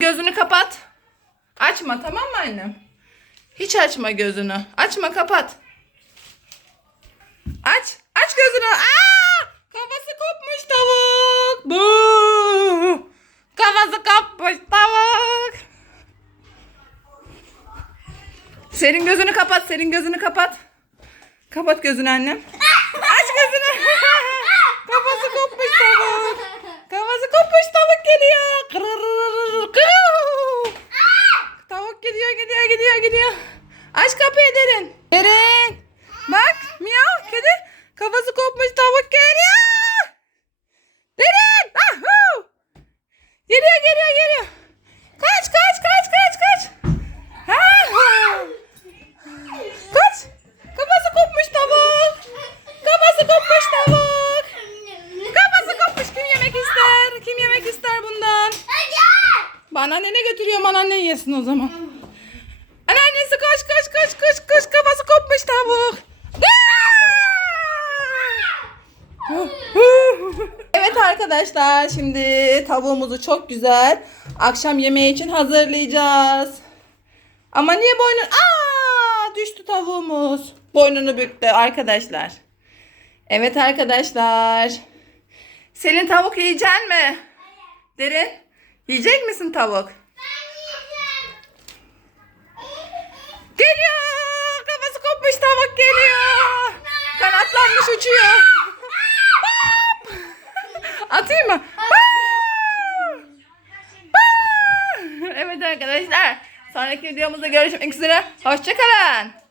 Gözünü kapat. Açma tamam mı annem? Hiç açma gözünü. Açma kapat. Aç. Aç gözünü. Aa! Kafası kopmuş tavuk. Bu. Kafası kopmuş tavuk. Senin gözünü kapat. Senin gözünü kapat. Kapat gözünü annem. Aç gözünü. Kafası kopmuş tavuk. Kafası kopmuş tavuk geliyor. Kırırırır, kırır. Tavuk gidiyor gidiyor. Aç kapıyı derin. Derin. Bak miyav kedi. Kafası kopmuş tavuk geliyor. Derin. Ahu. Geliyor geliyor geliyor. Kaç kaç kaç kaç kaç. Ahu. Kaç. Kafası kopmuş tavuk. Kafası kopmuş tavuk. Kafası kopmuş. Kim yemek ister? Kim yemek ister bundan? Bana annene götürüyorum. Anneannen yesin o zaman. Koş koş. Kafası kopmuş tavuk. Evet arkadaşlar şimdi tavuğumuzu çok güzel akşam yemeği için hazırlayacağız. Ama niye boynun... Aa düştü tavuğumuz. Boynunu büktü arkadaşlar. Evet arkadaşlar. Selin tavuk yiyecek mi? Derin. Yiyecek misin tavuk? Geliyor. Kafası kopmuş tavuk geliyor. Uçuyor. Bap! Atayım mı? Evet arkadaşlar. Sonraki videomuzda görüşmek üzere. Hoşçakalın.